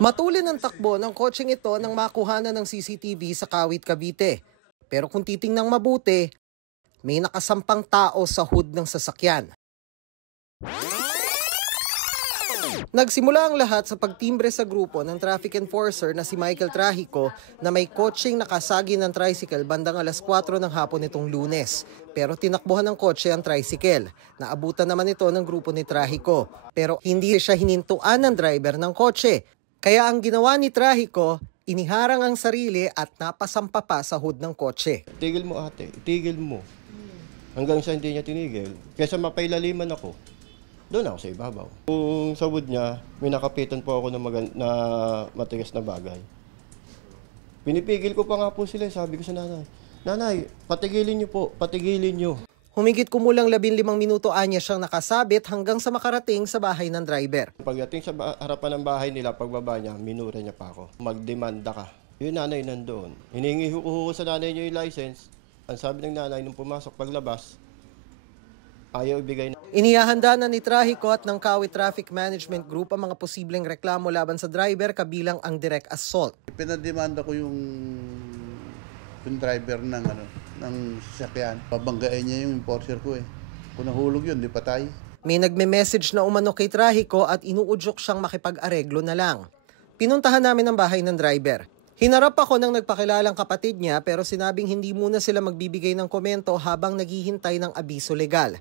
Matulin ang takbo ng kotseng ito nang makuhanan ng CCTV sa Kawit, Cavite. Pero kung titingnang mabuti, may nakasampang tao sa hood ng sasakyan. Nagsimula ang lahat sa pagtimbre sa grupo ng traffic enforcer na si Michael Trajico na may kotseng nakasagi ng tricycle bandang alas 4 ng hapon nitong Lunes. Pero tinakbuhan ng kotse ang tricycle. Naabutan naman ito ng grupo ni Trajico. Pero hindi siya hinintuan ng driver ng kotse. Kaya ang ginawa ni Trajico, iniharang ang sarili at napasampa pa sa hood ng kotse. Itigil mo ate, itigil mo. Hanggang sa hindi niya tinigil. Kesa mapailaliman ako, doon ako sa ibabaw. Kung sa wood niya, may nakapitan po ako na matigas na bagay. Pinipigil ko pa nga po sila, sabi ko sa nanay, "Nanay, patigilin niyo po, patigilin niyo." Humigit kumulang 15 minuto anya siyang nakasabit hanggang sa makarating sa bahay ng driver. Pagdating sa harapan ng bahay nila, pagbaba niya, minura niya pa ako. Magdemanda ka. Yung nanay nandoon. Hiningi ko sa nanay niyo yung license. Ang sabi ng nanay nung pumasok paglabas, ayaw ibigay na. Inihahanda na ni Trajico at ng Kawit Traffic Management Group ang mga posibleng reklamo laban sa driver kabilang ang direct assault. Pinademanda ko yung driver ng sasakyan. Babanggain niya yung enforcer ko eh. Kung nahulog yun, di patay. May nagme-message na umano kay Trajico at inuudyok siyang makipag-areglo na lang. Pinuntahan namin ang bahay ng driver. Hinarap ako ng nagpakilalang kapatid niya pero sinabing hindi muna sila magbibigay ng komento habang naghihintay ng abiso legal.